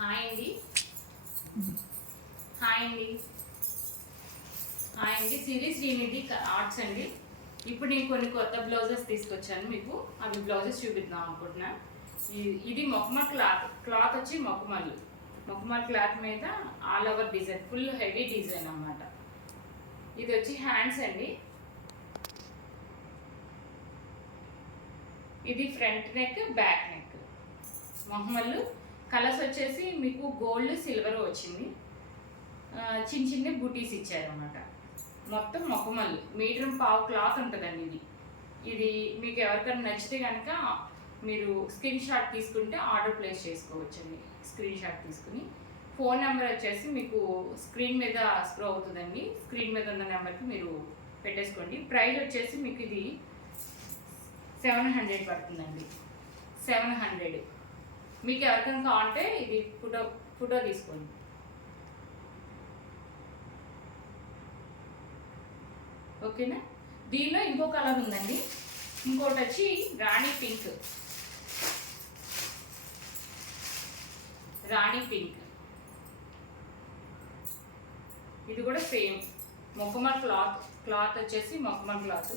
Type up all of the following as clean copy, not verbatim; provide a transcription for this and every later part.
Hi అండి. Hi అండి. Hi అండి. సిరి శ్రీనిధి ఆర్ట్స్ అండి. ఇప్పుడు నేను కొన్ని కొత్త బ్లౌజెస్ తీసుకొచ్చాను మీకు. అవి బ్లౌజెస్ చూపిద్దాం అనుకుంటున్నా. ఇది మొక్కమల్ క్లాత్ వచ్చి మొక్కమల్ క్లాత్ మీద all over design, full heavy design అన్నమాట. ఇది వచ్చి హ్యాండ్స్ అండి. ఇది ఫ్రంట్ నెక్, బ్యాక్ నెక్. మొహమ్మల్ కలర్స్ వచ్చేసి మీకు గోల్డ్, సిల్వర్ వచ్చింది. చిన్న చిన్న బుటీస్ ఇచ్చారన్నమాట. మొత్తం మొక్కమల్లు మీటర్ పావు క్లాత్ ఉంటుందండి. ఇది మీకు ఎవరికైనా నచ్చితే కనుక మీరు స్క్రీన్ షాట్ తీసుకుంటే ఆర్డర్ ప్లేస్ చేసుకోవచ్చండి. స్క్రీన్ షాట్ తీసుకుని ఫోన్ నెంబర్ వచ్చేసి మీకు స్క్రీన్ మీద స్క్రో అవుతుందండి. స్క్రీన్ మీద ఉన్న నెంబర్కి మీరు పెట్టేసుకోండి. ప్రైస్ వచ్చేసి మీకు ఇది 700 పడుతుందండి. 700. మీకు ఎవరికైనా కావాలంటే ఇది ఫోటో తీసుకోండి. ఓకేనా. దీనిలో ఇంకో కలర్ ఉందండి. ఇంకోటి వచ్చి రాణి పింక్. ఇది కూడా సేమ్ మొక్కమల్ క్లాత్ వచ్చేసి మొక్కమల్ క్లాత్.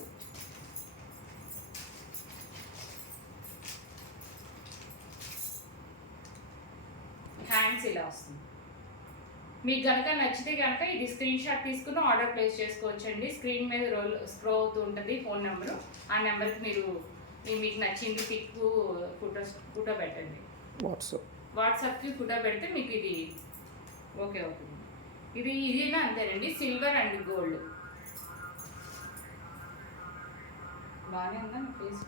హ్యాండ్స్ ఇలా వస్తుంది. మీకు కనుక నచ్చితే కనుక ఇది స్క్రీన్ షాట్ తీసుకుని ఆర్డర్ ప్లేస్ చేసుకోవచ్చండి. స్క్రీన్ మీద స్క్రో అవుతూ ఉంటుంది ఫోన్ నెంబరు. ఆ నెంబర్కి మీరు మీకు నచ్చింది పిక్ ఫోటో పెట్టండి. వాట్సాప్కి ఫోటో పెడితే మీకు ఇది ఓకే అవుతుంది. ఇదేనా అంతేనండి. Silver and gold. బాగానే ఉందా ఫేస్.